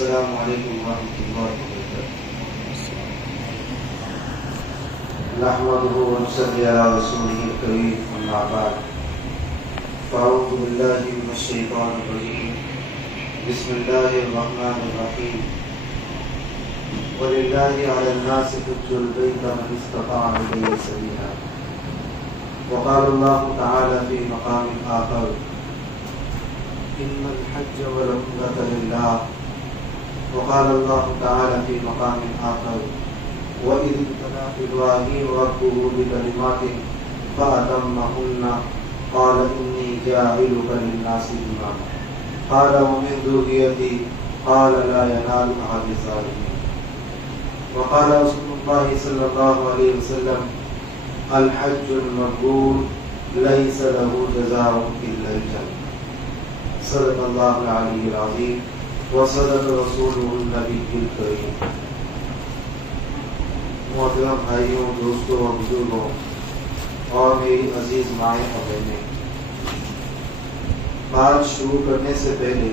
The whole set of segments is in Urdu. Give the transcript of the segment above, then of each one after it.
السلام علیکم ورحمۃ اللہ وبرکاتہ. نحمده ونصلي على رسوله الكريم اما بعد فاعوذ بالله من الشيطان الرجيم بسم الله الرحمن الرحيم ولله على الناس حج البيت من استطاع إليه سبيلا وقال الله تعالى في مقام آخر إن الحج والعمرة لله وقال الله تعالى في مقام آخر وَإِذِ ابْتَلَىٰ إِبْرَاهِيمَ رَبُّهُ بِكَلِمَاتٍ فَأَتَمَّهُنَّ قَالَ إِنِّي جَاعِلُكَ لِلنَّاسِ إِمَامًا قَالَ وَمِن ذُرِّيَّتِي قَالَ لَا يَنَالُ عَهْدِي الظَّالِمِينَ وقال رسول الله صلى الله عليه وسلم الحج المبرور ليس له جزاء إلا الجنة صدق الله العلي العظيم وصدق رسوله النبي الكريم. محترم بھائیوں، دوستوں اور بزرگوں اور میری عزیز مائیں اور بہنیں، بات شروع کرنے سے پہلے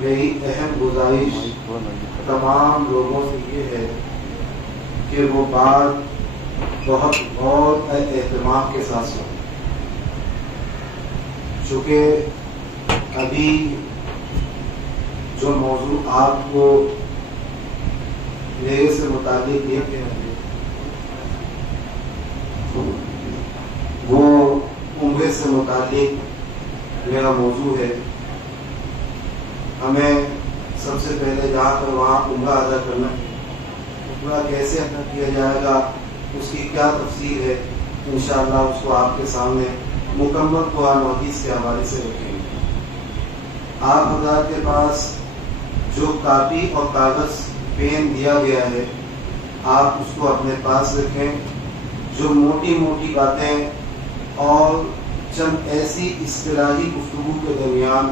میری اہم گزارش تمام لوگوں سے یہ ہے کہ وہ بات بہت غور اور اہتمام کے ساتھ سنیں، چونکہ ابھی جو موضوع آپ کو میرے سے متعلق یہ کہ وہ عمرے سے متعلق میرا موضوع ہے. ہمیں سب سے پہلے جا کر وہاں عمرہ ادا کرنا ہے. عمرہ کیسے ادا کیا جائے گا، اس کی کیا تفصیل ہے، انشاءاللہ اس کو آپ کے سامنے مکمل قرآن و حدیث کے حوالے سے رکھیں گے. آپ حضرات کے پاس جو کاپی اور کاغذ پین دیا گیا ہے، آپ اس کو اپنے پاس رکھیں. جو موٹی موٹی باتیں اور چند ایسی اصطلاحی گفتگو کے درمیان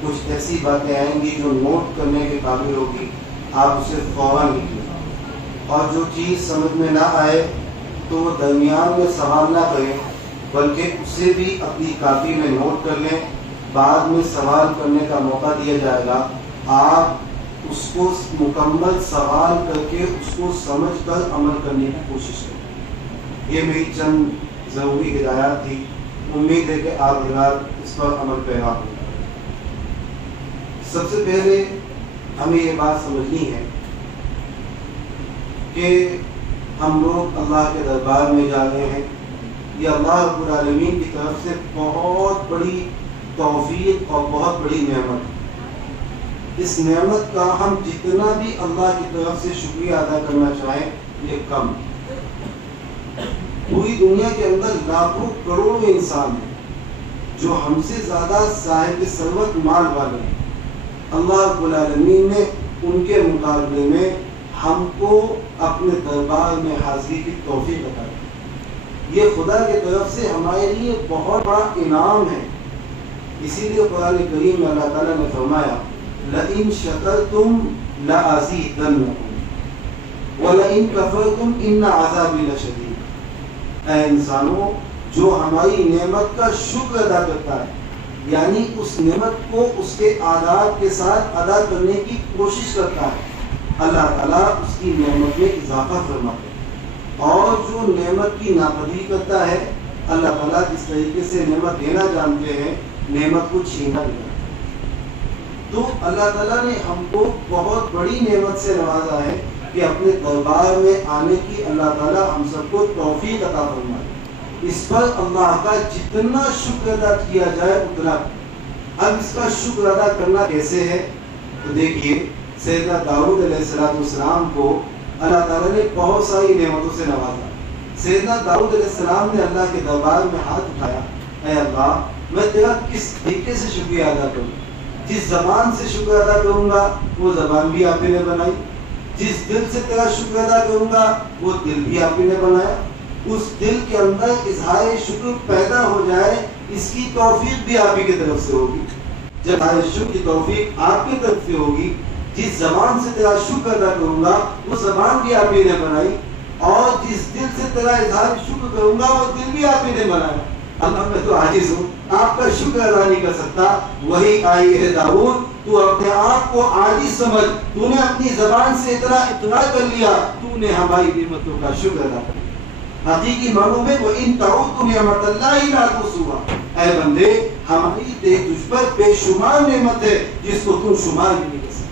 کچھ ایسی باتیں آئیں گی جو نوٹ کرنے کے قابل ہوگی، آپ اسے فوراً لکھیں. اور جو چیز سمجھ میں نہ آئے تو وہ درمیان میں سوال نہ کریں، بلکہ اسے بھی اپنی کاپی میں نوٹ کر لیں. بعد میں سوال کرنے کا موقع دیا جائے گا، آپ اس کو مکمل سوال کر کے اس کو سمجھ کر عمل کرنے کی کوشش کریں. یہ میری چند ضروری ہدایات تھی. امید ہے کہ آپ حضرات اس پر عمل پیرا ہوں. سب سے پہلے ہمیں یہ بات سمجھنی ہے کہ ہم لوگ اللہ کے دربار میں جا رہے ہیں. یہ اللہ رب العالمین کی طرف سے بہت بڑی توفیق اور بہت بڑی نعمت ہے. اس نعمت کا ہم جتنا بھی اللہ کی طرف سے شکریہ ادا کرنا چاہیں یہ کم. پوری دنیا کے اندر لاکھوں کروڑوں انسان ہیں جو ہم سے زیادہ صاحب ثروت مال والے ہیں. اللہ رب العالمین نے ان کے مقابلے میں ہم کو اپنے دربار میں حاضری کی توفیق عطا کی. یہ خدا کی طرف سے ہمارے لیے بہت بڑا انعام ہے. اسی لیے قرآن کریم میں اللہ تعالیٰ نے فرمایا لَإِن شَكَرْتُمْ لَأَزِيدَنَّكُمْ وَلَإِن كَفَرْتُمْ إِنَّ عَذَابِي لَشَدِيدٌ. اے انسانوں، جو ہماری نعمت کا شکر ادا کرتا ہے، یعنی اس نعمت کو اس کے آداب کے ساتھ ادا کرنے کی کوشش کرتا ہے، اللہ تعالیٰ اس کی نعمت میں اضافہ فرماتا ہے. اور جو نعمت کی ناپدری کرتا ہے، اللہ تعالیٰ جس طریقے سے نعمت دینا جانتے ہیں، نعمت کو چھینا بھی جانتے ہیں. تو اللہ تعالیٰ نے ہم کو بہت بڑی نعمت سے نوازا ہے کہ اپنے دربار میں آنے کی اللہ تعالیٰ ہم سب کو توفیق عطا فرمائے. اس پر اللہ کا جتنا شکر ادا کیا جائے اتنا. اب اس کا شکر ادا کرنا کیسے ہے؟ تو دیکھیے، سیدنا داؤد علیہ السلام کو اللہ تعالیٰ نے بہت ساری نعمتوں سے نوازا. سیدنا داؤد علیہ السلام نے اللہ کے دربار میں ہاتھ اٹھایا، اے اللہ میں تیرا کس طریقے سے شکریہ ادا کروں. جس زبان سے شکر ادا کروں گا وہ زبان بھی آپ ہی نے بنائی. جس دل سے تیرا شکر ادا کروں گا وہ دل بھی آپ ہی نے بنایا. اس دل کے اندر اظہار شکر پیدا ہو جائے، اس کی توفیق بھی آپ ہی کی طرف سے ہوگی. جب اظہار شکر کی توفیق آپ کی طرف سے ہوگی، جس زبان سے تیرا شکر ادا کروں گا وہ زبان بھی آپ ہی نے بنائی، اور جس دل سے تیرا اظہار شکر کروں گا وہ دل بھی آپ ہی نے بنایا. اللہ میں تو عاجز ہوں، آپ کا شکر ادا نہیں کر سکتا۔ وہی آئی ہے داؤد، تو اپنے آپ کو عاجز سمجھ، تو نے اپنی زبان سے اتنا اقرار کر لیا، تو نے ہماری نعمتوں کا شکر ادا کر لیا۔ حقیقی معنوں میں وَإِن تَعُدُّوا نِعْمَتَ اللَّهِ لَا تُحْصُوهَا، اے بندے ہماری تجھ پر بے شمار نعمت ہے جس کو تم شمار بھی نہیں کر سکتے۔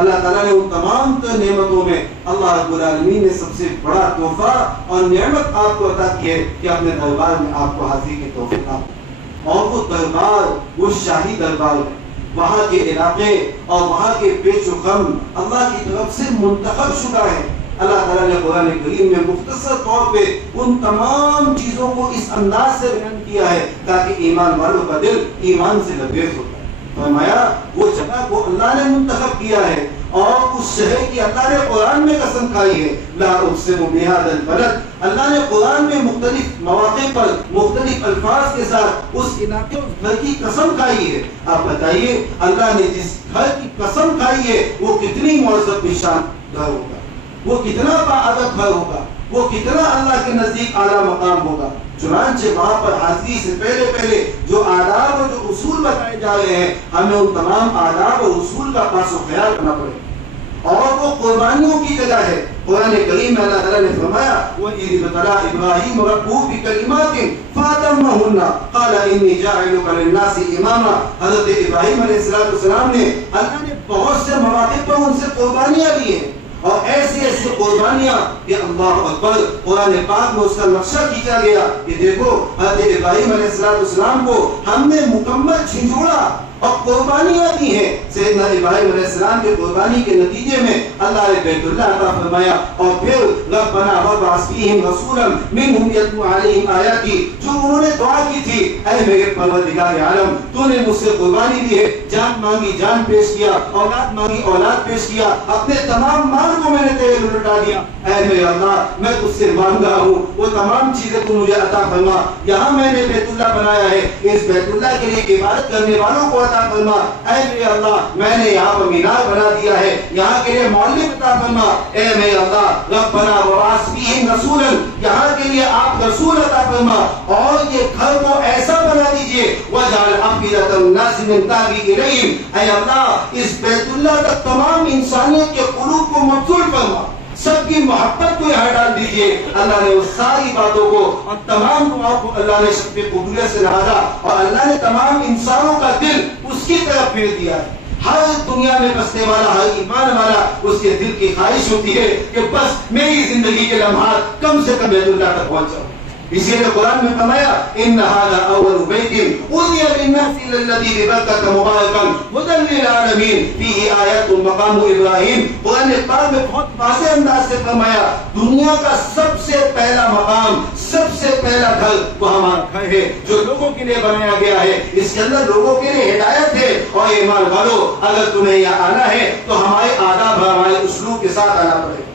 اللہ تعالیٰ نے ان تمام نعمتوں میں اللہ رب العالمین نے سب سے بڑا تحفہ اور نعمت آپ کو عطا کی ہے کہ اپنے دربار میں آپ کو حاضری کی توفیق عطا کی۔ اور وہ دربار، وہ شاہی دربار ہے، وہاں کے علاقے اور وہاں کے پیچ و خم اللہ کی طرف سے منتخب شدہ ہے۔ اللہ تعالیٰ نے قرآن کریم میں مختصر طور پہ ان تمام چیزوں کو اس انداز سے بیان کیا ہے تاکہ ایمان والوں کا دل ایمان سے لبریز ہوتا ہے۔ فرمایا وہ جگہ کو اللہ نے منتخب کیا ہے اور اس شہر کی اللہ نے قرآن میں قسم کھائی ہے، لا اقسم بہذا البلد، اللہ نے قرآن میں مختلف مواقع پر مختلف الفاظ کے ساتھ اس علاقے اس گھر کی قسم کھائی ہے۔ آپ بتائیے اللہ نے جس گھر کی قسم کھائی ہے وہ کتنی معزز نشان گھر ہوگا، وہ کتنا باادب گھر ہوگا، وہ کتنا اللہ کے نزدیک اعلیٰ مقام ہوگا۔ چنانچہ وہاں پر حاضری سے پہلے جو آداب اور جو اصول بتائے جا رہے ہیں، ہمیں ان تمام آداب اور اصول کا پاس و خیال کرنا پڑے گا۔ اور وہ قربانیوں کی جگہ ہے۔ قرآن کریم میں اللہ تعالیٰ نے فرمایا وَإِذِ ابْتَلَىٰ إِبْرَاهِيمَ رَبُّهُ بِكَلِمَاتٍ فَأَتَمَّهُنَّ قَالَ إِنِّي جَاعِلُكَ لِلنَّاسِ إِمَامًا۔ حضرت ابراہیم علیہ السلام نے اللہ نے بہت سے مواقع پر ان سے قربانیاں لی ہیں، اور ایسی ایسی قربانیاں کہ اللہ اکبر، قرآن پاک میں اس کا نقشہ کھینچا گیا کہ دیکھو حضرت ابراہیم علیہ السلام کو ہم نے مکمل جھنجھوڑا اور قربانیاں دی ہیں۔ سیدنا ابراہیم علیہ السلام کی قربانی کے نتیجے میں اللہ نے بیت اللہ عطا فرمایا، اور پھر ربنا وابعث فیہم رسولا منہم یتلو علیہم آیاتی، جو انہوں نے دعا کی تھی اے میرے پروردگار عالم تو نے مجھ سے قربانی دی ہے، جان مانگی جان پیش کیا، اولاد مانگی اولاد پیش کیا، اپنے تمام مال کو میں نے تیرے لیے لٹا دیا، اے میرے اللہ میں تجھ سے مانگ رہا ہوں وہ تمام چیزیں تو مجھے عطا فرما۔ یہاں میں نے بیت اللہ بنایا ہے، اس بیت اللہ کے لیے عبادت کرنے والوں کو عطا فرما، اے میرے اللہ میں نے یہاں پر مینار بنا دیا ہے، یہاں کے لیے معلم عطا فرما، اے میرے اللہ ربنا وابعث فیہم رسولا، یہاں کے لیے آپ رسول عطا فرما، اور یہ گھر کو ایسا بنا دیجئے وجعل افئدۃ الناس من تہوی الیہم، اے اللہ اس بیت اللہ تک تمام انسانیت کے قلوب کو مبذول فرما، سب کی محبت کو یہاں ڈال دیجئے۔ اللہ نے اس ساری باتوں کو اور تمام دعاؤں کو اللہ نے شرف قبولیت سے نوازا، اور اللہ نے تمام انسانوں کا دل اس کی طرف پھیر دیا ہے۔ ہر دنیا میں بسنے والا، ہر ایمان والا، اس کے دل کی خواہش ہوتی ہے کہ بس میری زندگی کے لمحات کم سے کم بیت اللہ تک پہنچ جاؤ۔ اسی لیے قرآن میں فرمایا ان ھذا اول بیت وضع للناس الذی ببکۃ مبارکا ھدی للعالمین فیہ آیات مقام ابراہیم۔ قرآن پاک میں بہت واضح انداز سے فرمایا دنیا کا سب سے پہلا مقام، سب سے پہلا گھر وہ ہمارا گھر ہے جو لوگوں کے لیے بنایا گیا ہے، اس کے اندر لوگوں کے لیے ہدایت ہے۔ اور ایمان والو اگر تمہیں یہاں آنا ہے تو ہمارے آداب ہمارے اسلوب کے ساتھ آنا پڑے گا،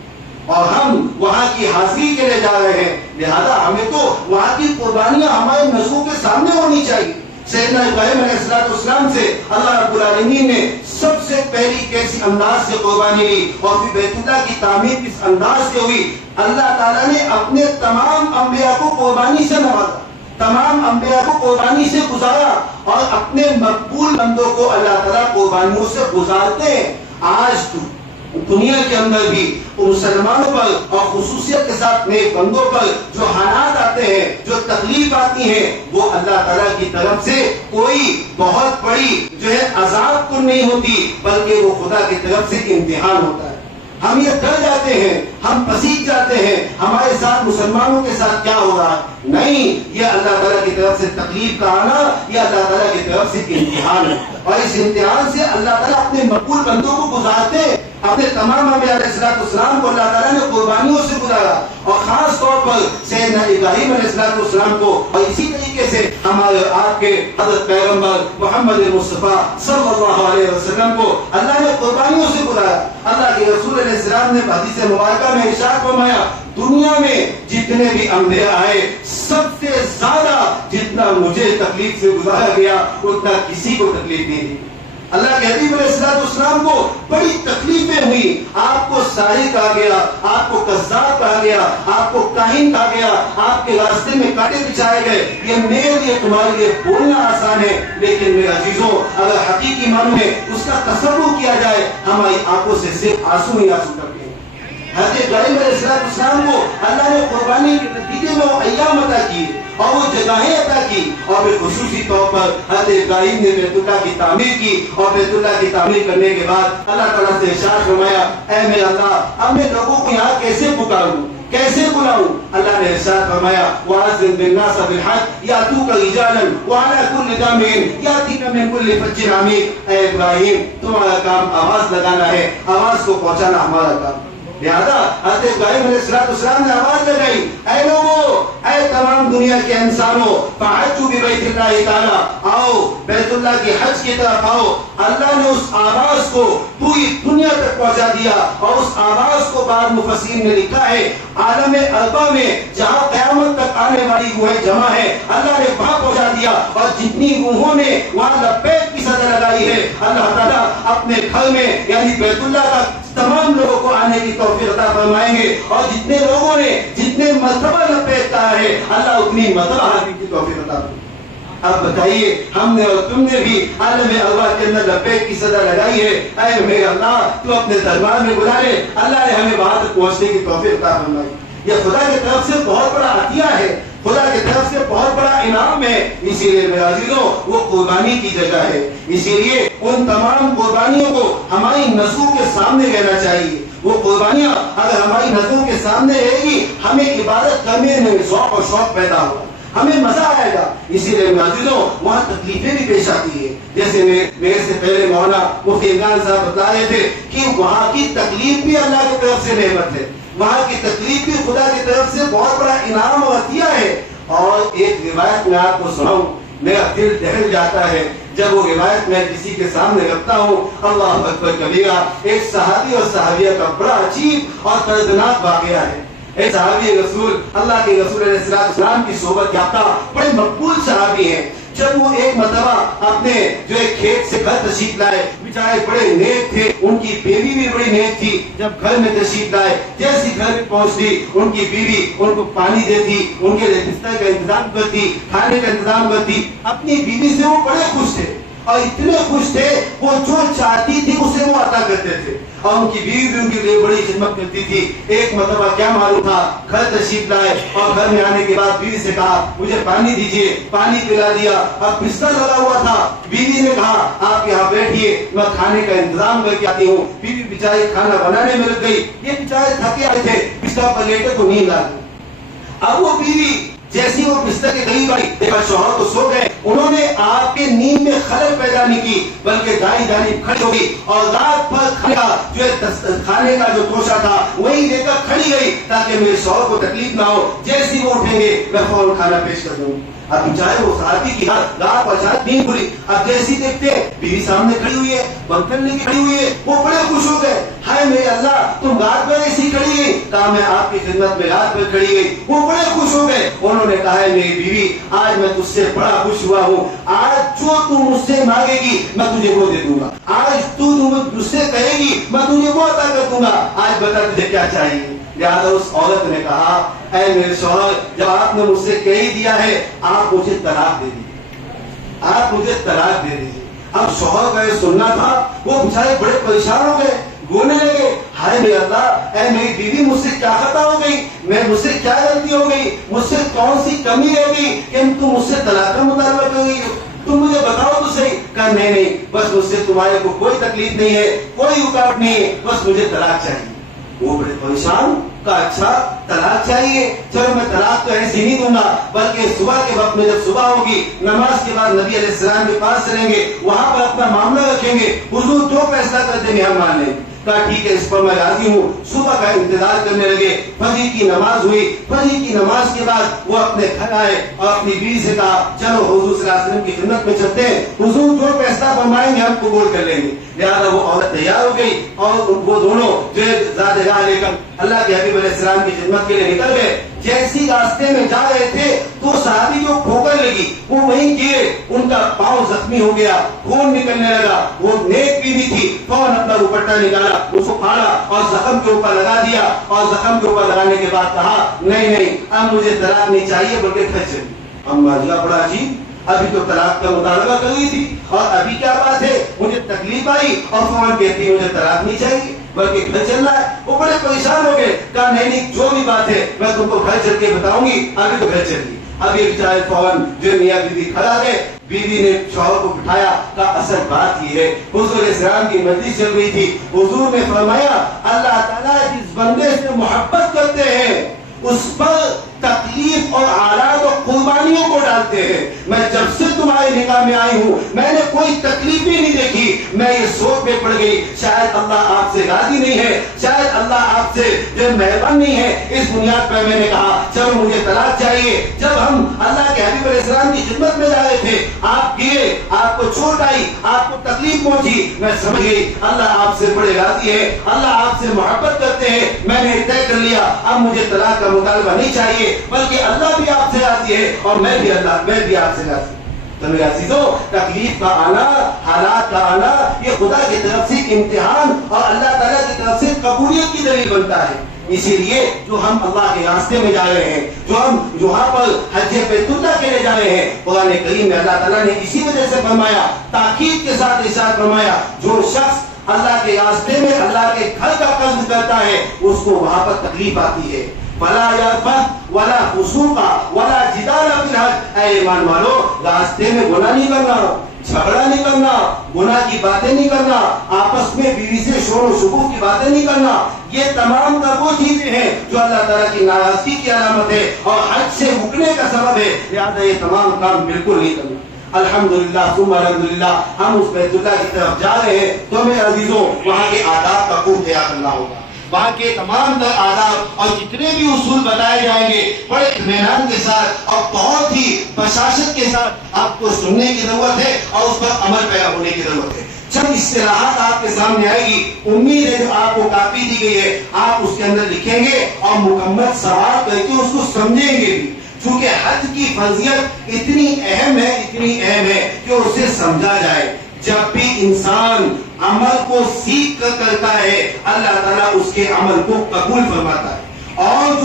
اور ہم وہاں کی حاضری کے لیے جا رہے ہیں، لہذا ہمیں تو وہاں کی قربانیاں ہمارے نظروں کے سامنے ہونی چاہیے۔ سیدنا ابراہیم علیہ السلام سے اللہ رب العالمین نے سب سے پہلی کیسی انداز سے قربانی لی، اور پھر بیت اللہ کی تعمیر کس انداز سے ہوئی۔ اللہ تعالیٰ نے اپنے تمام انبیاء کو قربانی سے نوازا، تمام انبیاء کو قربانی سے گزارا، اور اپنے مقبول بندوں کو اللہ تعالیٰ قربانیوں سے گزارتے ہیں۔ آج تو دنیا کے اندر بھی مسلمانوں پر اور خصوصیت کے ساتھ نیک بندوں پر جو حالات آتے ہیں، جو تکلیف آتی ہیں، وہ اللہ تعالیٰ کی طرف سے کوئی بہت بڑی جو ہے عذاب کو نہیں ہوتی، بلکہ وہ خدا کی طرف سے امتحان ہوتا ہے۔ ہم یہ ڈر جاتے ہیں، ہم پسیج جاتے ہیں ہمارے ساتھ مسلمانوں کے ساتھ کیا ہو رہا ہے، نہیں، یہ اللہ تعالیٰ کی طرف سے تکلیف کا آنا، یہ اللہ تعالیٰ کی طرف سے امتحان ہے، اور اس امتحان سے اللہ تعالیٰ اپنے مقبول بندوں کو گزارتے ہیں۔ اپنے تمام انبیاء علیہ السلام کو اللہ تعالیٰ نے قربانیوں سے گزارا، اور خاص طور پر سیدنا ابراہیم علیہ السلام کو، اور اسی طریقے سے ہمارے آپ کے حضرت پیغمبر محمد مصطفیٰ صلی اللہ علیہ وسلم کو اللہ نے قربانیوں سے گزارا۔ اللہ کے رسول علیہ السلام نے حدیث مبارکہ میں ارشاد فرمایا دنیا میں جتنے بھی انبیاء آئے سب سے زیادہ جتنا مجھے تکلیف سے گزارا گیا اتنا کسی کو تکلیف نہیں دی۔ اللہ کے حبیب علیہ السلام کو بڑی تکلیفیں ہوئی. آپ کو ساحر کہا گیا, آپ کو کذاب کہا گیا, آپ کو کاہن کہا گیا, آپ کے راستے میں کانٹے بچھائے گئے. یہ میرے لیے تمہارے لیے بولنا آسان ہے, لیکن میرے عزیزوں اگر حقیقی معنوں میں اس کا تصور کیا جائے ہماری آنکھوں سے صرف آنسو ہی آنسو کرتے ہیں. حضرت ابراہیم علیہ السلام کو اللہ نے قربانی کے نتیجے میں وہ ایام عطا کی اور وہ جگہیں عطا کی, اور پھر خصوصی طور پر حضرت ابراہیم نے بیت اللہ کی تعمیر کی, اور بیت اللہ کی تعمیر کرنے کے بعد اللہ تعالیٰ سے ارشاد فرمایا, اے میرے اللہ اب میں لوگوں کو یہاں کیسے پکاروں, کیسے بلاؤں؟ اللہ نے ارشاد فرمایا وَأَذِّن بِالنَّاسِ بِالْحَجِّ يَأْتُوكَ رِجَالًا وَعَلَىٰ كُلِّ ضَامِرٍ يَأْتِينَ مِنْ كُلِّ فَجٍّ عَمِيقٍ. اے ابراہیم تمہارا کام آواز لگانا ہے, آواز کو پہنچانا ہمارا کام. لہذا حضرت ابراہیم علیہ السلام نے آواز لگائی, اے لوگوں, اے تمام دنیا کے انسانوں, فَحَجُّوا بِبَيْتِ اللَّهِ تَعَالَىٰ, آؤ بیت اللہ کی حج کی طرف آؤ. اللہ نے اس آواز کو پوری دنیا تک پہنچا دیا, اور اس آواز کو بعد مفسرین نے لکھا ہے عالم اربع میں جہاں قیامت تک آنے والی روحیں جمع ہے, اللہ نے وہاں پہنچا دیا, اور جتنی روحوں نے وہاں لبیک کی صدا لگائی ہے اللہ تعالیٰ اپنے گھر میں یعنی بیت اللہ کا تمام لوگوں کو آنے کی توفیق عطا فرمائیں گے, اور جتنے لوگوں نے جتنے مرتبہ لبیک کہا ہے اللہ اتنی مرتبہ حاضری کی توفیق عطا فرمائے. اب بتائیے ہم نے اور تم نے بھی عالم ارواح کے اندر لبیک کی صدا لگائی ہے, اے میرے اللہ تو اپنے دربار میں بلا لے. اللہ نے ہمیں وہاں تک پہنچنے کی توفیق عطا فرمائی. یہ خدا کی طرف سے بہت بڑا عطیہ ہے, خدا کی طرف سے بہت بڑا انعام ہے. اسی لیے میرے عزیزوں وہ قربانی کی جگہ ہے, اسی لیے ان تمام قربانیوں کو ہماری نظروں کے سامنے رہنا چاہیے. وہ قربانیاں اگر ہماری نظروں کے سامنے رہے گی ہمیں عبادت کرنے میں ذوق اور شوق پیدا ہوگا, ہمیں مزہ آئے گا. اسی لیے میرے عزیزوں وہاں تکلیفیں بھی پیش آتی ہے, جیسے میرے سے پہلے مولانا مفتی عمران صاحب بتا رہے تھے کہ وہاں کی تکلیف بھی اللہ کی طرف سے نعمت ہے, وہاں کی تکلیف بھی خدا کی طرف سے بہت بڑا انعام اور عطیہ ہے. اور ایک روایت میں آپ کو سناؤں, میرا دل دہل جاتا ہے جب وہ روایت میں کسی کے سامنے رکھتا ہوں. اللہ اکبر کبیرہ, ایک صحابی اور صحابیہ کا بڑا عجیب اور دردناک واقعہ ہے. ایک صحابی رسول اللہ کے رسول علیہ السلام کی صحبت یافتہ بڑے مقبول صحابی ہیں. جب وہ ایک مرتبہ اپنے جو ایک کھیت سے گھر تشریف لائے, بیچارے بڑے نیک تھے, ان کی بیوی بھی بڑی نیک تھی. جب گھر میں تشریف لائے, جیسی گھر میں پہنچتی ان کی بیوی ان کو پانی دیتی, ان کے لیے بستر کا انتظام کرتی, کھانے کا انتظام کرتی. اپنی بیوی سے وہ بڑے خوش تھے, اور اتنے خوش تھے وہ جو چاہتی تھی اسے وہ عطا کرتے تھے, اور ان کی بیوی بھی ان کے لیے بڑی خدمت کرتی تھی. ایک مرتبہ کیا معلوم تھا, گھر تشریف لائے اور گھر میں آنے کے بعد بیوی سے کہا مجھے پانی دیجیے, پانی پلا دیا. اب بستر لگا ہوا تھا, بیوی نے کہا آپ یہاں بیٹھیے میں کھانے کا انتظام کر کے آتی ہوں. بیوی بیچاری کھانا بنانے میں لگ گئی, یہ بیچارے تھکے آئے تھے, بستر پر لیٹے تو نیند آ گئی. اب وہ بیوی جیسی وہ بستر کے قریب آئی, دیکھا شوہر تو سو گئے. انہوں نے آپ کے نیند میں خلل پیدا نہیں کی بلکہ دائیں جانب کھڑی ہو گئی, اور رات بھر کھانے کا جو توشہ تھا وہی لے کر کھڑی گئی تاکہ میرے شوہر کو تکلیف نہ ہو. جیسی وہ اٹھیں گے میں فوراً کھانا پیش کر دوں. اب چاہے وہ صحابی کی رات پر اچانک نیند کھلی, اب جیسی دیکھتے بیوی سامنے کھڑی ہوئی ہے, بند کرنے کی کھڑی ہوئی ہے, وہ بڑے خوش ہو گئے. ہائے میرے اللہ تم رات بھر ایسی کھڑی گئی, کہا میں آپ کی خدمت میں رات بھر کھڑی گئی. وہ بڑے خوش ہو گئے. انہوں نے کہا ہے میری بیوی آج میں تجھ سے بڑا خوش ہوا ہوں, آج جو تم مجھ سے مانگے گی میں تجھے وہ دے دوں گا, آج تو مجھ سے کہے گی میں تجھے وہ عطا کر دوں گا, آج بتا تجھے کیا چاہیے. لہٰذا اس عورت نے کہا اے میرے شوہر جب آپ نے مجھ سے کہہ ہی دیا ہے آپ مجھے طلاق دے دیجیے, آپ مجھے طلاق دے دیجیے. اب شوہر کا یہ سننا تھا, وہ بیچارے بڑے پریشان ہو گئے, رونے لگے. ہائے میرے اللہ, اے میری بیوی مجھ سے کیا خطا ہو گئی, مجھ سے کیا غلطی ہو گئی, مجھ سے کون سی کمی رہ گئی کہ تم مجھ سے طلاق کا مطالبہ کر گئی, تم مجھے بتاؤ تو صحیح. کہا نہیں بس مجھ سے تمہارے کو کوئی تکلیف نہیں ہے, کوئی رکاوٹ نہیں ہے, بس مجھے طلاق چاہیے. وہ بڑے پریشان, کا اچھا طلاق چاہیے, چلو میں طلاق تو ایسے نہیں دوں گا بلکہ صبح کے وقت میں جب صبح ہوگی نماز کے بعد نبی علیہ السلام کے پاس چلیں گے, وہاں پر اپنا معاملہ رکھیں گے, حضور جو فیصلہ کرتے ہیں ہم مان لیں. کہا ٹھیک ہے اس پر میں راضی ہوں. صبح کا انتظار کرنے لگے, فجر کی نماز ہوئی, فجر کی نماز کے بعد وہ اپنے گھر آئے اور اپنی بیوی سے کہا چلو حضور صلی اللہ علیہ وسلم کی خدمت میں چلتے ہیں, حضور جو فیصلہ فرمائیں گے ہم قبول کر لیں گے. لہٰذا وہ عورت تیار ہو گئی اور وہ دونوں جو ذات راہ لے کر اللہ کے حبیب علیہ السلام کی خدمت کے لیے نکل گئے. جیسی راستے میں جا رہے تھے تو صحابی جو ٹھوکر لگی وہ وہیں گرے، ان کا پاؤں زخمی ہو گیا، خون نکلنے لگا. وہ نیک بیوی تھی، فوراً اپنا دوپٹہ نکالا، اس کو پھاڑا اور زخم کے اوپر لگا دیا، اور زخم کے اوپر لگانے کے بعد کہا نہیں نہیں اب مجھے طلاق نہیں چاہیے بلکہ گھر چلیے. اما جی بڑا عجیب، ابھی تو طلاق کا مطالبہ کر رہی تھی اور ابھی کیا بات ہے، مجھے تکلیف آئی اور فوراً کہتی مجھے طلاق نہیں چاہیے بلکہ گھر چلنا ہے. وہ بڑے پریشان ہو گئے، کہا نہیں نہیں جو بھی بات ہے میں تم کو گھر چل کے بتاؤں گی، ابھی تو گھر چلیے. اب ایک چائے فوراً جو میاں بیوی کھڑا گئے، بیوی نے شوہر کو بٹھایا، کہا اصل بات یہ ہے حضور اسلام کی مجلس چل رہی تھی، حضور نے فرمایا اللہ تعالیٰ جس بندے سے محبت کرتے ہیں اس پر تکلیف اور آلات اور قربانیوں کو ڈالتے ہیں. میں جب سے تمہارے نکاح میں آئی ہوں میں نے کوئی تکلیف ہی نہیں دیکھی. میں یہ سوچ میں پڑ گئی شاید اللہ آپ سے راضی نہیں ہے، شاید اللہ آپ سے جو مہربان نہیں ہے. اس بنیاد پر میں نے کہا چلو مجھے طلاق چاہیے. جب ہم اللہ کے حبیب علیہ السلام کی خدمت میں جا رہے تھے، آپ گرے، آپ کو چوٹ آئی، آپ کو تکلیف پہنچی، میں سمجھ گئی اللہ آپ سے بڑے راضی ہے، اللہ آپ سے محبت کرتے ہیں. میں نے طے کر لیا اب مجھے طلاق کا مطالبہ نہیں چاہیے بلکہ اللہ بھی آپ سے راضی ہے اور میں بھی آپ سے راضی. تو میرے عزیزو، تکلیف کا آنا، حالات کا آنا، یہ خدا کی طرف سے امتحان اور اللہ تعالیٰ کی طرف سے قبولیت کی دلیل بنتا ہے. اسی لیے جو ہم اللہ کے راستے میں جا رہے ہیں، جو ہم وہاں پر حج بیت اللہ کے لیے جا رہے ہیں، قرآن کریم میں اللہ تعالیٰ نے اسی وجہ سے فرمایا، تاکید کے ساتھ ارشاد فرمایا جو شخص اللہ کے راستے میں اللہ کے گھر کا قصد کرتا ہے اس کو وہاں پر تکلیف آتی ہے. ولا یرفث ولا فسوق ولا جدال فی الحج. اے ایمان والو، راستے میں گناہ نہیں کرنا، جھگڑا نہیں کرنا، گناہ کی باتیں نہیں کرنا، آپس میں بیوی سے شور و شگوف کی باتیں نہیں کرنا. یہ تمام کا وہ چیزیں ہیں جو اللہ تعالیٰ کی ناراضگی کی علامت ہے اور حج سے رکنے کا سبب ہے. لہٰذا یہ تمام کام بالکل نہیں کرنا. الحمدللہ ثم الحمدللہ ہم اس بیت اللہ کی طرف جا رہے ہیں تو میرے عزیزوں وہاں کے آداب کا خوب خیال کرنا ہوگا. وہاں کے تمام تر آداب اور جتنے بھی اصول بتائے جائیں گے بڑے اطمینان کے ساتھ اور بہت ہی بشاشت کے ساتھ آپ کو سننے کی ضرورت ہے اور اس پر عمل پیدا ہونے کی ضرورت ہے. جب اصطلاحات آپ کے سامنے آئے گی، امید ہے جو آپ کو کاپی دی گئی ہے آپ اس کے اندر لکھیں گے اور مکمل سوال کر کے اس کو سمجھیں گے بھی. چونکہ حج کی فضیلت اتنی اہم ہے کہ اسے سمجھا جائے. جب بھی انسان عمل کو سیکھ کر کرتا ہے اللہ تعالیٰ اس کے عمل کو قبول فرماتا ہے. اور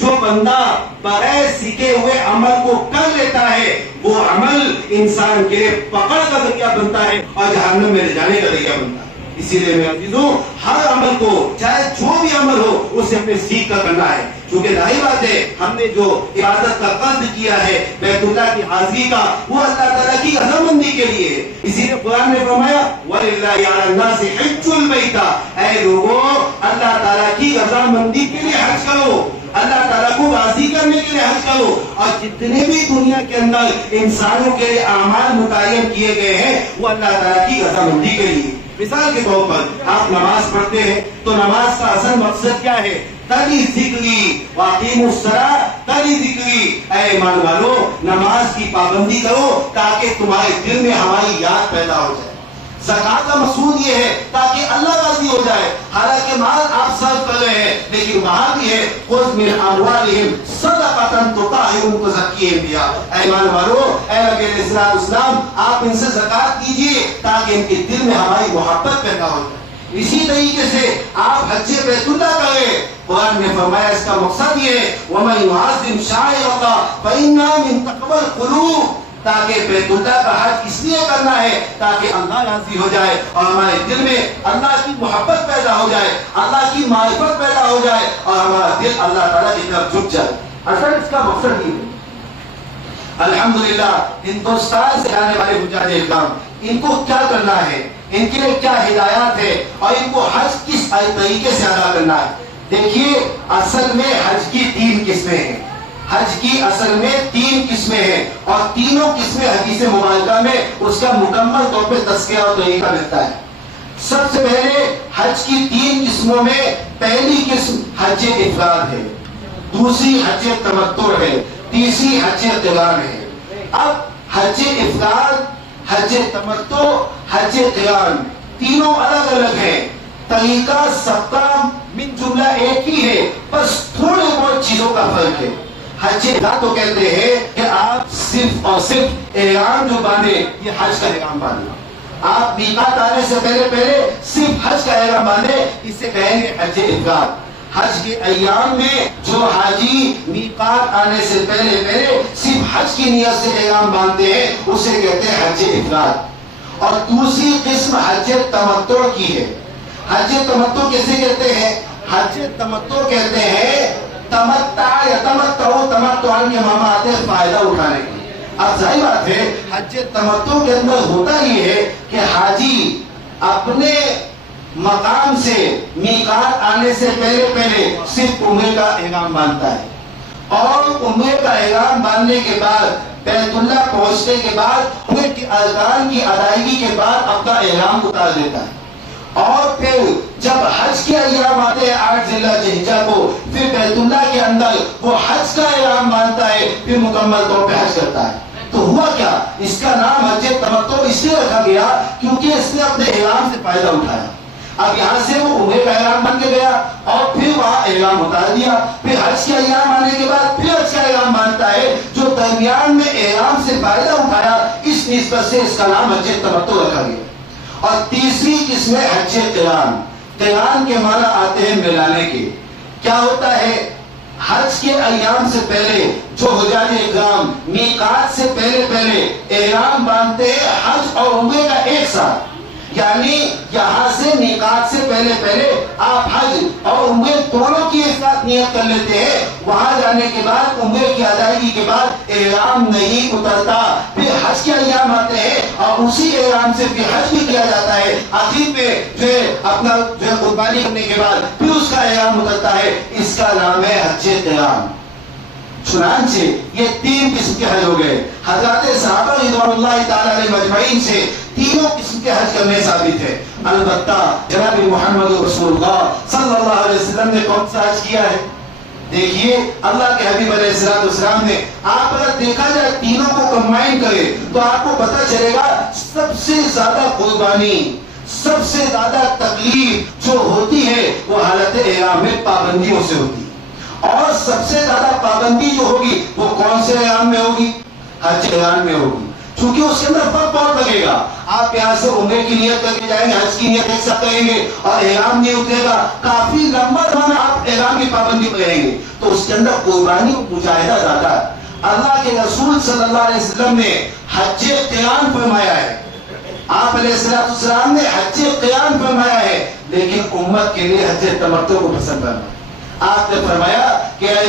جو بندہ بغیر سیکھے ہوئے عمل کو کر لیتا ہے وہ عمل انسان کے پکڑ کا ذریعہ بنتا ہے اور جہنم میں لے جانے کا ذریعہ بنتا ہے. اسی لیے میں عزیزوں ہر عمل کو چاہے جو بھی عمل ہو اسے ہمیں سیکھ کر کرنا ہے. کیونکہ ظاہر بات ہے ہم نے جو عبادت کا قصد کیا ہے بیت اللہ کی حاضری کا وہ اللہ تعالیٰ کی رضامندی کے لیے ہے. اسی لیے قرآن نے فرمایا وَلِلَّهِ عَلَى النَّاسِ حِجُّ الْبَيْتِ. اے لوگوں اللہ تعالیٰ کی رضامندی کے لیے حج کرو، اللہ تعالیٰ کو راضی کرنے کے لیے حج کرو. اور جتنے بھی دنیا کے اندر انسانوں کے لیے اعمال متعین کیے گئے ہیں وہ اللہ تعالیٰ کی رضامندی کے لیے. مثال کے طور پر آپ نماز پڑھتے ہیں تو نماز کا اصل مقصد کیا ہے؟ تلی ذکری واقیم الصلاۃ تلی ذکری. اے ایمان والو نماز کی پابندی کرو تاکہ تمہارے دل میں ہماری یاد پیدا ہو جائے. زکات کا مقصود یہ ہے تاکہ اللہ راضی ہو جائے. حالانکہ مال آپ صرف کر رہے ہیں لیکن وہاں بھی ہے خذ من اموالہم صدقۃ تطہرہم وزکیہم بہا. اے ایمان والو اے نبی علیہ السلام آپ ان سے زکات کیجیے تاکہ ان کے دل میں ہماری محبت پیدا ہو جائے. اسی طریقے سے آپ حج بیت اللہ کریں. قرآن نے فرمایا اس کا مقصد یہ ہے وَمَن يُعَظِّمْ شَعَائِرَ اللَّهِ فَإِنَّهَا مِن تَقْوَى الْقُلُوبِ. تاکہ بیت اللہ کا حج اس لیے کرنا ہے تاکہ اللہ راضی ہو جائے اور ہمارے دل میں اللہ کی محبت پیدا ہو جائے، اللہ کی معرفت پیدا ہو جائے اور ہمارا دل اللہ تعالیٰ کی طرف جھک جائے. اصل اس کا مقصد یہ ہے. الحمدللہ ہندوستان سے آنے والے حجاج اکرام ان کو کیا کرنا ہے، ان کے لیے کیا ہدایات ہے اور ان کو حج کس طریقے سے ادا کرنا ہے. دیکھیے اصل میں حج کی 3 قسمیں ہیں. حج کی اصل میں 3 قسمیں ہیں اور تینوں قسمیں حدیث مبارکہ میں اس کا مکمل طور پہ تذکرہ اور طریقہ ملتا ہے. سب سے پہلے حج کی 3 قسموں میں پہلی قسم حج افراد ہے، دوسری حج تمتع ہے، تیسری حج قران ہے. اب حج افراد، حج تمتع، حج قران تینوں الگ الگ ہیں. طریقہ سب کا من جملہ ایک ہی ہے، بس تھوڑے بہت چیزوں کا فرق ہے۔ حج افراد تو کہتے ہیں کہ آپ صرف اور صرف احرام جو باندھے یہ حج کا احرام باندھے، آپ میقات آنے سے پہلے صرف حج کا احرام باندھے، اس سے کہیں گے حج افراد۔ حج کے ایام میں جو حاجی میقات آنے سے پہلے صرف حج کی نیت سے احرام باندھتے ہیں اسے کہتے ہیں حج افراد۔ اور دوسری قسم حج تمتع کی ہے۔ حج تمتع کیسے کہتے ہیں؟ حج تمتع کہتے ہیں تمتع یا تمتع کے معنی آتے ہیں فائدہ اٹھانے کے۔ اب ظاہر بات ہے حج تمتع کے اندر ہوتا یہ ہے کہ حاجی اپنے مقام سے میقات آنے سے پہلے صرف عمرے کا احرام باندھتا ہے، اور عمرے کا احرام باندھنے کے بعد بیت اللہ پہنچنے کے بعد عمرے کی ارکان کی ادائیگی کے بعد اپنا احرام اتار دیتا ہے، اور پھر جب حج کے ایام آتے ہیں 8 ذی الحجہ کو، پھر بیت اللہ کے اندر وہ حج کا احرام باندھتا ہے، پھر مکمل طور پہ حج کرتا ہے۔ تو ہوا کیا؟ اس کا نام حج تمتع اس لیے رکھا گیا کیونکہ اس نے اپنے احرام سے فائدہ اٹھایا۔ اب یہاں سے وہ عمرے کا احرام بن کے گیا اور پھر وہاں احرام اتار دیا، پھر حج کے ایام آنے کے بعد پھر حج کا احرام باندھتا ہے، جو درمیان میں احرام سے فائدہ اٹھایا، اس نسبت سے اس کا نام حج تمتع رکھا گیا۔ اور تیسری قسم ہے حج قران۔ قران کے معنی آتے ہیں ملانے کے۔ کیا ہوتا ہے؟ حج کے ایام سے پہلے جو حجاج اکرام میقات سے پہلے احرام باندھتے ہیں حج اور عمرے کا ایک ساتھ، یعنی یہاں سے میقات سے پہلے آپ حج اور عمرے دونوں کی ایک ساتھ نیت کر لیتے ہیں، وہاں جانے کے بعد عمرے کی ادائیگی کے بعد احرام نہیں اترتا، پھر حج کے ایام آتے ہیں اور اسی احرام سے پھر حج بھی کیا جاتا ہے، آخر پہ جو اپنا قربانی کرنے کے بعد پھر اس کا احرام اترتا ہے، اس کا نام ہے حج قران۔ چنانچہ یہ 3 قسم کے حج ہو گئے۔ حضرات صحابہ رضوان اللہ تعالی علیہ مجمعین سے تینوں قسم کے حج کرنے ثابت ہے۔ البتہ جناب محمد رسول اللہ صلی اللہ علیہ وسلم نے کون سا حج کیا ہے؟ دیکھیے اللہ کے حبیب علیہ السلام نے، آپ اگر دیکھا جائے تینوں کو کمبائن کرے تو آپ کو پتہ چلے گا سب سے زیادہ قربانی، سب سے زیادہ تکلیف جو ہوتی ہے وہ حالت احرام میں پابندیوں سے ہوتی ہے، اور سب سے زیادہ پابندی جو ہوگی وہ کون سے احرام میں ہوگی؟ حج قران میں ہوگی، چونکہ اس کے اندر فرق بہت لگے گا۔ آپ یہاں سے عمرے کی نیت کر کے جائیں گے، حج کی نیت ایک ساتھ کریں گے اور احرام نہیں اترے گا، کافی لمبا زمانہ آپ احرام کی پابندی میں رہیں گے، تو اس کے اندر قربانی و مجاہدہ زیادہ ہے۔ اللہ کے رسول صلی اللہ علیہ وسلم نے حج قران فرمایا ہے، آپ علیہ السلام نے حج قران فرمایا ہے، لیکن امت کے لیے حج تمتع کو پسند کرنا۔ آپ نے فرمایا کہ اے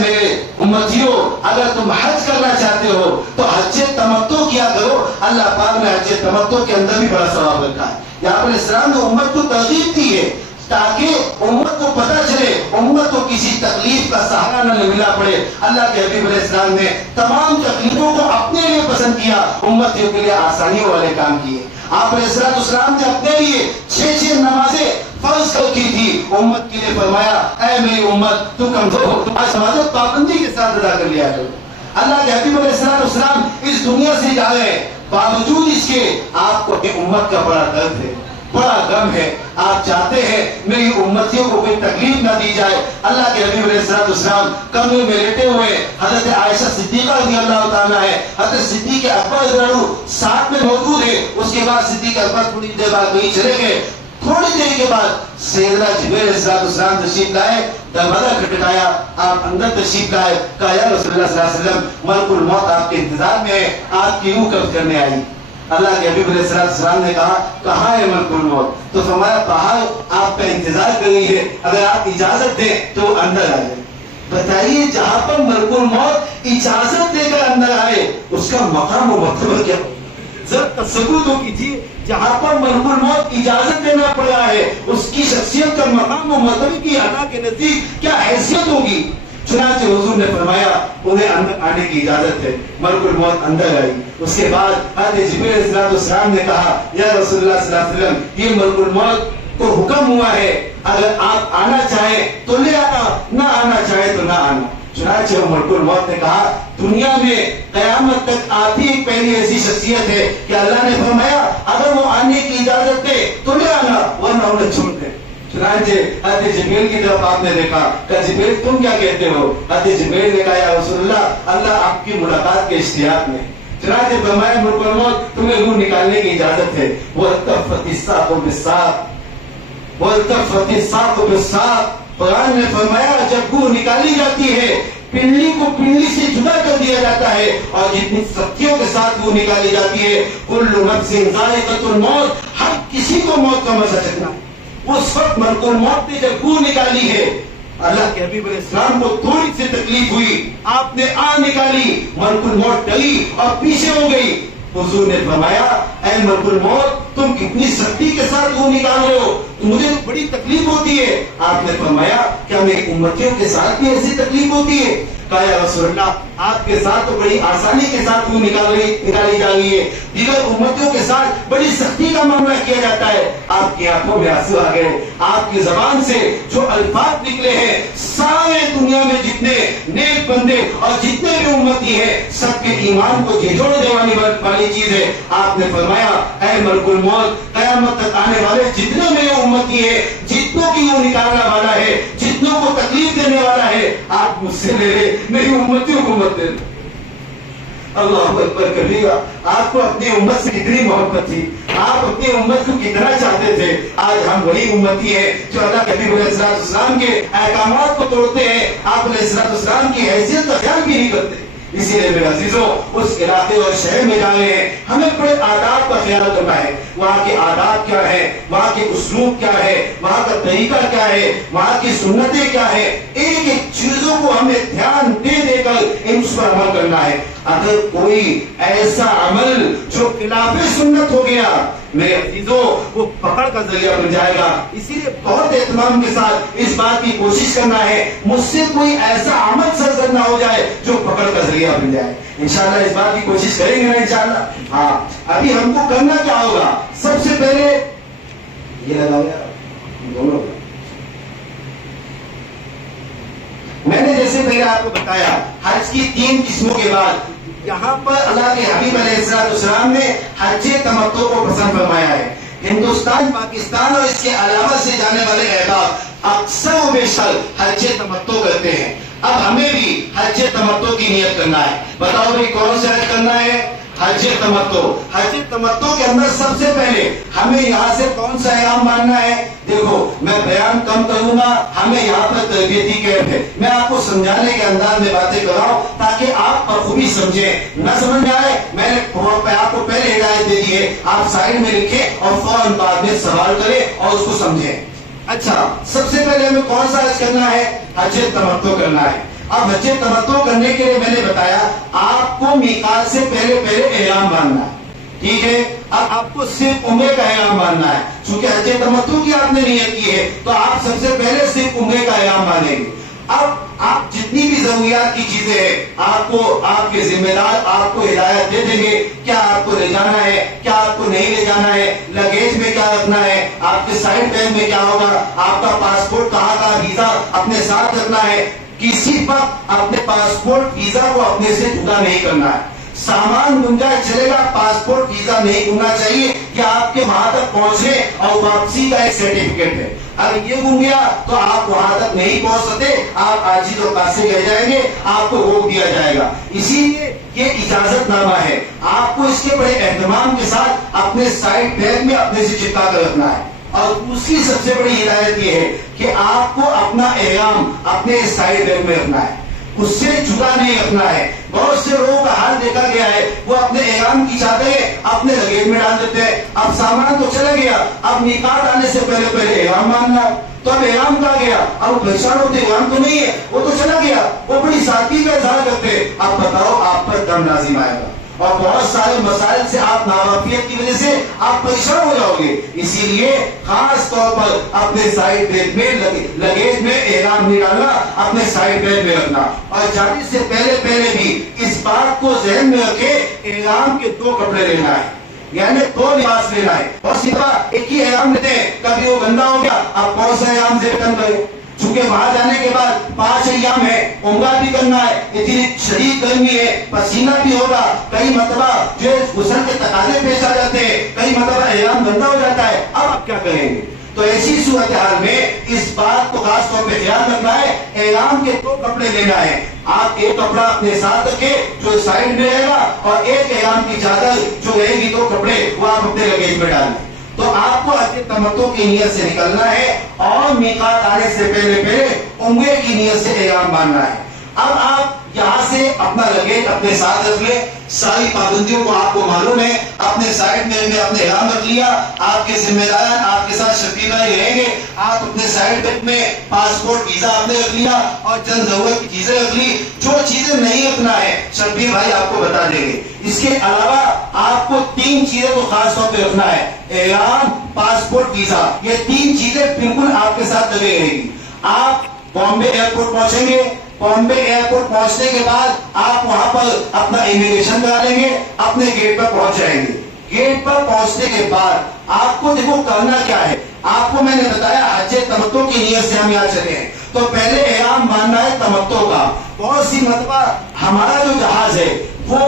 میرے امتیوں، اگر تم حج کرنا چاہتے ہو تو حج تمتع کیا کرو، اللہ پاک نے حج تمتع کے اندر بھی بڑا ثواب رکھا ہے۔ یہاں پر اسلام نے امت کو ترغیب دی ہے تاکہ امت کو پتہ چلے، امت کو کسی تکلیف کا سہارا نہ ملنا پڑے۔ اللہ کے حبیب علیہ السلام نے تمام تکلیفوں کو اپنے لیے پسند کیا، امتیوں کے لیے آسانیوں والے کام کیے۔ آپ علیہ السلام نے اپنے لیے 6 نمازیں فرض کر کی تھی، امت کے لیے فرمایا اے میری امت تو کمزور ہو، تم آج نمازیں پابندی کے ساتھ ادا کر لیا کرو۔ اللہ کے حبیب علیہ السلام اس دنیا سے جا رہے ہیں، باوجود اس کے آپ کو اپنی امت کا بڑا درد ہے، بڑا غم ہے، آپ چاہتے ہیں میری امتیوں کو کوئی تکلیف نہ دی جائے۔ اللہ کے حبیب علیہ السلام کمرے میں لیٹے ہوئے، حضرت عائشہ صدیقہ رضی اللہ تعالیٰ ہے، حضرت صدیق اکبر رضی اللہ عنہ ساتھ میں موجود ہے۔ اس کے بعد صدیق اکبر تھوڑی دیر بعد کہیں چلے گئے، تھوڑی دیر کے بعد سیدنا جبرائیل علیہ السلام تشریف لائے، دروازہ کھٹکھٹایا، آپ اندر تشریف لائے، کہا یا رسول اللہ صلی اللہ علیہ وسلم ملک الموت آپ کے انتظار میں ہے، آپ کی روح قبض کرنے آئی۔ اللہ کے حبیب علیہ السلام نے کہا کہاں ہے ملک الموت؟ تو فرمایا باہر آپ کا انتظار کر رہی ہے، اگر آپ اجازت دیں تو اندر آ جائے۔ بتائیے جہاں پر ملک الموت اجازت دے کر اندر آئے اس کا مقام و مرتبہ کیا؟ ذرا تصور تو کیجیے، جہاں پر ملک الموت اجازت دینا پڑ رہا ہے اس کی شخصیت کا مقام و مرتبہ کی اللہ کے نزدیک کیا حیثیت ہوگی۔ چنانچہ حضور نے فرمایا انہیں اندر آنے کی اجازت ہے، ملک الموت اندر آئی۔ اس کے بعد حضرت جبرائیل علیہ السلام نے کہا یا رسول اللہ صلی اللہ علیہ وسلم یہ ملک الموت کو حکم ہوا ہے، اگر آپ آنا چاہیں تو لے آنا، نہ آنا چاہیں تو نہ آنا۔ چنانچہ ملک الموت نے کہا دنیا میں قیامت تک آتی ایک پہلی ایسی شخصیت ہے کہ اللہ نے فرمایا اگر وہ آنے کی اجازت دے تو لے آنا ورنہ انہیں چھوڑ دے. چنانچہ حضرت جبریل کی طرف آپ نے دیکھا کہ جبریل تم کیا کہتے ہو؟ حضرت جبریل نے کہا یا رسول اللہ اللہ آپ کی ملاقات کے اشتیاق میں. چنانچہ فرمایا ملک الموت تمہیں روح نکالنے کی اجازت ہے. وَالْتَفَّتِ السَّاقُ بِالسَّاقِ وَالْتَفَّتِ السَّاقُ بِالسَّاقِ. قرآن نے فرمایا جب روح نکالی جاتی ہے پنڈلی کو پنڈلی سے جدا کر دیا جاتا ہے اور جتنی سختیوں کے ساتھ وہ نکالی جاتی ہے. کل نفس ذائقۃ الموت. ہر کسی کو موت کا مزہ چکھنا. اس وقت ملک الموت نے جب روح نکالی ہے اللہ کے حبیب علیہ السلام کو تھوڑی سی تکلیف ہوئی, آپ نے نکالی, ملک الموت ڈلی اور پیچھے ہو گئی. حضور نے فرمایا اے ملک الموت تم کتنی سختی کے ساتھ وہ نکال رہے ہو, مجھے بڑی تکلیف ہوتی ہے. آپ نے فرمایا کیا میری امتیوں کے ساتھ بھی ایسی تکلیف ہوتی ہے؟ کہا یا رسول اللہ آپ کے ساتھ تو بڑی آسانی کے ساتھ وہ نکالی جا رہی ہے, دیگر امتیوں کے ساتھ بڑی سختی کا معاملہ کیا جاتا ہے. آپ کی آنکھوں میں آنسو آ گئے. آپ کی زبان سے جو الفاظ نکلے ہیں سارے دنیا میں جتنے نیک بندے اور جتنے بھی امتی ہیں سب کے ایمان کو جھنجھوڑ دینے والی چیز ہے. آپ نے فرمایا اے ملک الموت قیامت تک آنے والے جتنے میرے امتی ہیں جتنوں کی وہ نکالنا والا ہے جتنوں کو تکلیف دینے والا ہے آپ مجھ سے لے لے, میری امتیوں کو مت دے. اللہ اکبر کبیرہ. آپ کو اپنی امت سے کتنی محبت تھی, آپ اپنی امت کو کتنا چاہتے تھے. آج ہم وہی امتی ہیں جو اللہ کے حبیب علیہ السلام کے احکامات کو توڑتے ہیں, آپ علیہ السلام کی حیثیت کا خیال بھی نہیں کرتے. اسی لیے میرے عزیزوں اس علاقے اور شہر میں جا رہے ہیں, ہمیں بڑے آداب کا خیال کرنا ہے. وہاں کے آداب کیا ہے, وہاں کے اسلوب کیا ہے, وہاں کا طریقہ کیا ہے, وہاں کی سنتیں کیا ہے, ایک ایک چیزوں کو ہمیں دھیان دے دے کر ان پر عمل کرنا ہے. اگر کوئی ایسا عمل جو خلاف سنت ہو گیا میرے عزیزوں وہ پکڑ کا ذریعہ بن جائے گا. اسی لیے بہت اہتمام کے ساتھ اس بات کی کوشش کرنا ہے مجھ سے کوئی ایسا عمل سرزد نہ ہو جائے جو پکڑ کا ذریعہ بن جائے. انشاءاللہ اس بات کی کوشش کریں گے نا انشاءاللہ. ہاں ابھی ہم کو کرنا کیا ہوگا, سب سے پہلے یہ لگایا دونوں کا. میں نے جیسے پہلے آپ کو بتایا حج کی 3 قسموں کے بعد یہاں پر اللہ کے حبیب علیہ السلام نے حج تمتع کو پسند فرمایا ہے. ہندوستان پاکستان اور اس کے علاوہ سے جانے والے احباب اکثر و بیشتر حج تمتع کرتے ہیں. اب ہمیں بھی حج تمتع کی نیت کرنا ہے. بتاؤ بھائی کون سے حج کرنا ہے؟ حج تمتع. حج تمتع کے اندر سب سے پہلے ہمیں یہاں سے کون سا احرام باندھنا ہے؟ دیکھو میں بیان کم کروں گا, ہمیں یہاں پر تربیتی کیمپ ہے, میں آپ کو سمجھانے کے انداز میں باتیں کر رہا ہوں تاکہ آپ بخوبی سمجھیں. نہ سمجھ میں آئے میں نے آپ کو پہلے ہدایت دے دی ہے, آپ سائڈ میں لکھیں اور فوراً بعد میں سوال کریں اور اس کو سمجھیں. اچھا سب سے پہلے ہمیں کون سا حج کرنا ہے؟ حج تمتع کرنا ہے. اب حج تمتع کرنے کے لیے میں نے بتایا آپ کو میقات سے پہلے احرام باندھنا ہے. ٹھیک ہے, اب آپ کو صرف عمرے کا احرام باندھنا ہے. چونکہ حج تمتع کی آپ نے نیت کی ہے تو آپ سب سے پہلے صرف عمرے کا احرام باندھیں گے. اب آپ جتنی بھی ضروریات کی چیزیں ہیں آپ کو آپ کے ذمہ دار آپ کو ہدایت دے دیں گے, کیا آپ کو لے جانا ہے کیا آپ کو نہیں لے جانا ہے, لگیج میں کیا رکھنا ہے, آپ کے سائڈ بیگ میں کیا ہوگا, آپ کا پاسپورٹ کہاں کا ویزا اپنے ساتھ رکھنا ہے. کسی وقت اپنے پاسپورٹ ویزا کو اپنے سے جدا نہیں کرنا ہے. سامان گنجائش چلے گا, پاسپورٹ ویزا نہیں ہونا چاہیے. کہ آپ کے وہاں تک پہنچنے اور واپسی کا ایک سرٹیفکیٹ ہے. اگر یہ گم گیا تو آپ وہاں تک نہیں پہنچ سکتے, آپ عاجز و قاصر رہ جائیں گے, آپ کو روک دیا جائے گا. اسی لیے یہ اجازت نامہ ہے, آپ کو اس کے بڑے اہتمام کے ساتھ اپنے سائڈ بیگ میں اپنے سے چپکا کر رکھنا ہے. اور دوسری سب سے بڑی ہدایت یہ ہے کہ آپ کو اپنا احرام اپنے سائڈ بیگ میں رکھنا ہے, اس سے جدا نہیں رکھنا ہے. بہت سے لوگوں کا حال دیکھا گیا ہے وہ اپنے احرام کی چادریں اپنے لگیج میں ڈال دیتے ہیں. اب سامان تو چلا گیا, اب میقات آنے سے پہلے احرام باندھنا, تو اب احرام کہاں گیا, اب پریشان ہوتے احرام تو نہیں ہے, وہ تو چلا گیا. وہ بڑی سادگی کا اظہار کرتے, اب بتاؤ آپ پر دم لازم آئے گا اور بہت سارے مسائل سے آپ ناواقفیت کی وجہ سے آپ پریشان ہو جاؤ گے. اسی لیے خاص طور پر اپنے سائڈ بیگ میں لگیج میں احرام نہیں ڈالنا, اپنے سائڈ بیگ میں رکھنا. اور جانے سے پہلے بھی اس بات کو ذہن میں رکھے احرام کے 2 کپڑے لینا ہے, یعنی 2 لباس لینا ہے. اور صرف ایک ہی احرام لیتے ہیں, کبھی وہ گندا ہو گیا اب کون سا احرام سے ریٹرن کرے. چونکہ وہاں جانے کے بعد 5 ایام ہے, عمرہ بھی کرنا ہے, اتنی شدید گرمی ہے, پسینہ بھی ہوگا, کئی مرتبہ جو غسل کے تقاضے پیش آ جاتے ہیں, کئی مرتبہ گندا ہو جاتا ہے، اب آپ کیا کریں گے؟ تو ایسی صورتحال میں اس بات کو خاص طور پہ خیال رکھنا ہے، احرام کے 2 کپڑے لینا ہے. آپ ایک کپڑا اپنے ساتھ رکھیں جو سائڈ میں رہے گا، اور ایک احرام کی چادر جو رہے گی 2 کپڑے وہ آپ اپنے لگیج میں ڈال دیں. تو آپ کو حج تمتع کی نیت سے نکلنا ہے اور میقات آنے سے پہلے عمرے کی نیت سے احرام باندھنا ہے. اب آپ یہاں سے اپنا لگیج اپنے ساتھ رکھ لیں، ساری پابندیوں کو آپ کو معلوم ہے، اپنے سائڈ میں اپنے احرام رکھ لیا، آپ کے ذمہ داران آپ کے ساتھ شفیع بھائی رہیں گے، آپ اپنے سائڈ بیگ میں پاسپورٹ ویزا آپ نے رکھ لیا اور چند ضرورت کی چیزیں رکھ لی. جو چیزیں نہیں رکھنا ہے شفیع بھائی آپ کو بتا دیں گے. اس کے علاوہ آپ کو 3 چیزیں تو خاص طور پہ رکھنا ہے، احرام، پاسپورٹ، ویزا. یہ 3 چیزیں بالکل آپ کے ساتھ لگے رہے گی. آپ بامبے ایئرپورٹ پہنچیں گے، بامبے ایئرپورٹ پہنچنے کے بعد آپ وہاں پر اپنا امیگریشن کرا لیں گے، اپنے گیٹ پر پہنچ جائیں گے. گیٹ پر پہنچنے کے بعد آپ کو دیکھو کرنا کیا ہے. آپ کو میں نے بتایا حج تمتع کی نیت سے ہم یہاں چلے ہیں، تو پہلے احرام باندھنا ہے تمتع کا. بہت سی مرتبہ ہمارا جو جہاز ہے وہ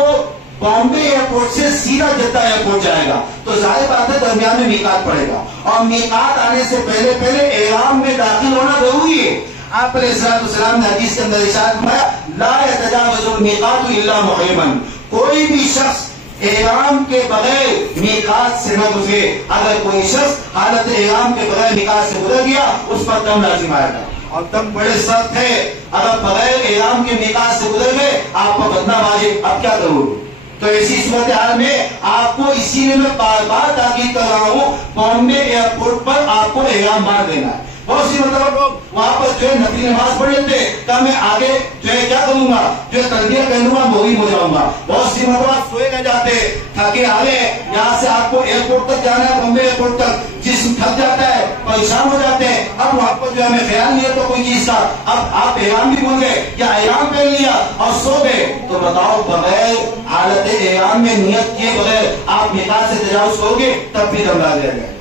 بامبے ایئرپورٹ سے سیدھا جدہ ایئرپورٹ جائے گا، تو ظاہر بات ہے درمیان میں میقات پڑے گا، اور میقات آنے سے پہلے احرام میں داخل ہونا ضروری ہے. آپ علیہ السلام نے حدیث کے اندر ارشاد فرمایا لا يتجاوز المیقات الا محرما، کوئی بھی شخص احرام کے بغیر میقات سے نہ گزرے. اگر کوئی شخص حالت احرام کے بغیر میقات سے گزر گیا اس پر دم لازم آئے گا، اور دم بڑے سخت ہے. اگر بغیر احرام کے میقات سے گزر گئے آپ کو بدنام واجب. اب کیا کرو؟ تو ایسی صورتحال میں آپ کو اسی لیے میں بار بار تاکید کر رہا ہوں، بامبے ایئرپورٹ پر آپ کو احرام باندھ دینا ہے. بہت سی مطلب لوگ وہاں پر جو ہے نفلی نماز پڑھ لیتے کہ میں آگے جو ہے کیا کروں گا، جو ہے تلبیہ کہہ لوں گا وہی ہو جاؤں گا. بہت سی مطلب سوئے نہ جاتے، تھکے آگے یہاں سے آپ کو ایئرپورٹ تک جانا ہے، بامبے ایئرپورٹ تک، جسم تھک جاتا ہے، پریشان ہو جاتے ہیں. اب وہاں پر جو ہمیں خیال نہیں ہے تو کوئی چیز کا، اب آپ احرام بھی بھول گئے یا احرام پہن لیا اور سو گئے، تو بتاؤ بغیر حالت احرام میں نیت کیے بغیر آپ میقات سے تجاوز کرو گے تب بھی دم لا جائے گا.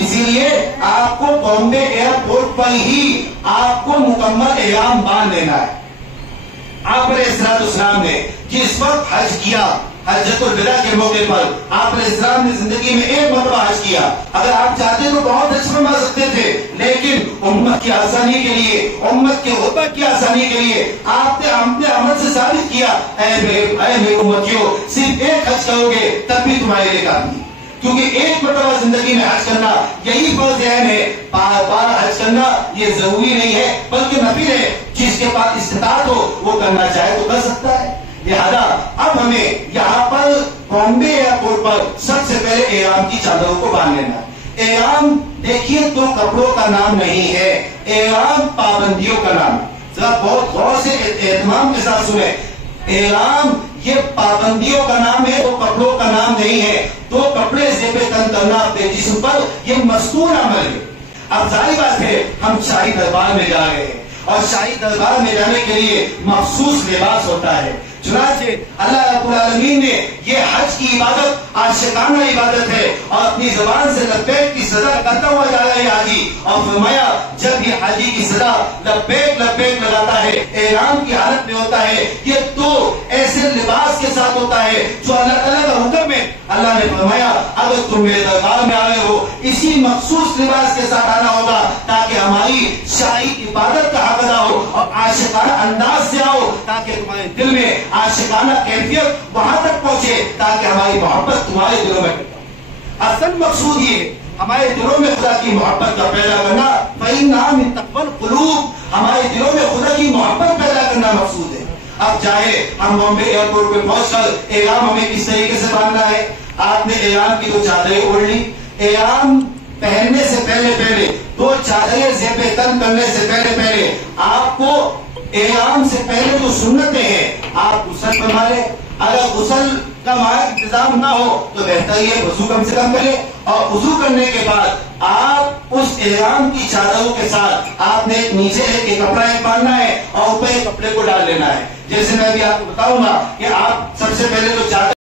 اسی لیے آپ کو بامبے ایئرپورٹ پر ہی آپ کو مکمل احرام باندھ لینا ہے. آپ علیہ السلام نے جس وقت حج کیا، حجۃ الوداع کے موقع پر آپ علیہ السلام نے زندگی میں 1 مرتبہ حج کیا. اگر آپ چاہتے تو بہت حج فرما سکتے تھے، لیکن امت کی آسانی کے لیے، امت کے غربت کی آسانی کے لیے آپ نے اپنے عمل سے ثابت کیا اے میرے امتیوں صرف 1 حج کرو گے تب بھی تمہارے لیے کافی، کیونکہ 1 مرتبہ زندگی میں حج کرنا یہی فرض ہے. بار بار حج کرنا یہ ضروری نہیں ہے بلکہ نفل ہے. جس کے پاس استطاعت ہو وہ کرنا چاہے تو کر سکتا ہے. لہذا اب ہمیں یہاں پر بامبے ایئرپورٹ پر سب سے پہلے احرام کی چادروں کو باندھ لینا ہے. احرام دیکھیے 2 کپڑوں کا نام نہیں ہے، احرام پابندیوں کا نام. ذرا بہت غور سے اہتمام کے ساتھ سنیں، احرام یہ پابندیوں کا نام ہے، 2 کپڑوں کا نام نہیں ہے. 2 کپڑے زیب تن کرنا اپنے جسم پر یہ مستور عمل ہے. اب ظاہر بات ہے ہم شاہی دربار میں جا رہے ہیں، اور شاہی دربار میں جانے کے لیے مخصوص لباس ہوتا ہے. چنانچہ اللہ رب العالمین نے یہ حج کی عبادت عاشقانہ عبادت ہے، اور اپنی زبان سے لبیک کی صدا کرتا ہوا جا رہا ہے حاجی، اور فرمایا جب یہ حاجی کی صدا لبیک لبیک لگاتا ہے احرام کی حالت میں ہوتا ہے، یہ تو ایسے لباس کے ساتھ ہوتا ہے جو اللہ تعالیٰ کا حکم ہے. اللہ نے فرمایا اگر تم میرے دربار میں آئے ہو اسی مخصوص لباس کے ساتھ آنا ہوگا تاکہ ہماری شاہی عبادت کا حق ادا ہو، اور عاشقانہ انداز سے آؤ تاکہ تمہارے دل میں عاشقانہ کیفیت وہاں تک پہنچے تاکہ ہماری محبت تمہارے دلوں میں. اصل مقصود یہ ہمارے دلوں میں خدا کی محبت کا پیدا کرنا، فَإِنَّهَا مِن تَقْوَى الْقُلُوبِ، ہمارے دلوں میں خدا کی محبت پیدا کرنا مقصود ہے. اب چاہے ہم بامبے ایئرپورٹ پہ پہنچ کر احرام ہمیں کس طریقے سے باندھنا ہے. آپ نے احرام کی 2 چادریں اوڑھ لی. احرام پہننے سے پہلے 2 چادریں زیب تن کرنے سے پہلے آپ کو احرام سے پہلے جو سنتیں ہیں آپ غسل فرما لیں. اگر غسل کا انتظام نہ ہو تو بہتر یہ وضو کم سے کم کریں، اور وضو کرنے کے بعد آپ اس احرام کی چادروں کے ساتھ آپ نے نیچے ایک کپڑا باندھنا ہے اور اوپر ایک کپڑے کو ڈال لینا ہے. جیسے میں بھی آپ کو بتاؤں گا کہ آپ سب سے پہلے تو چادر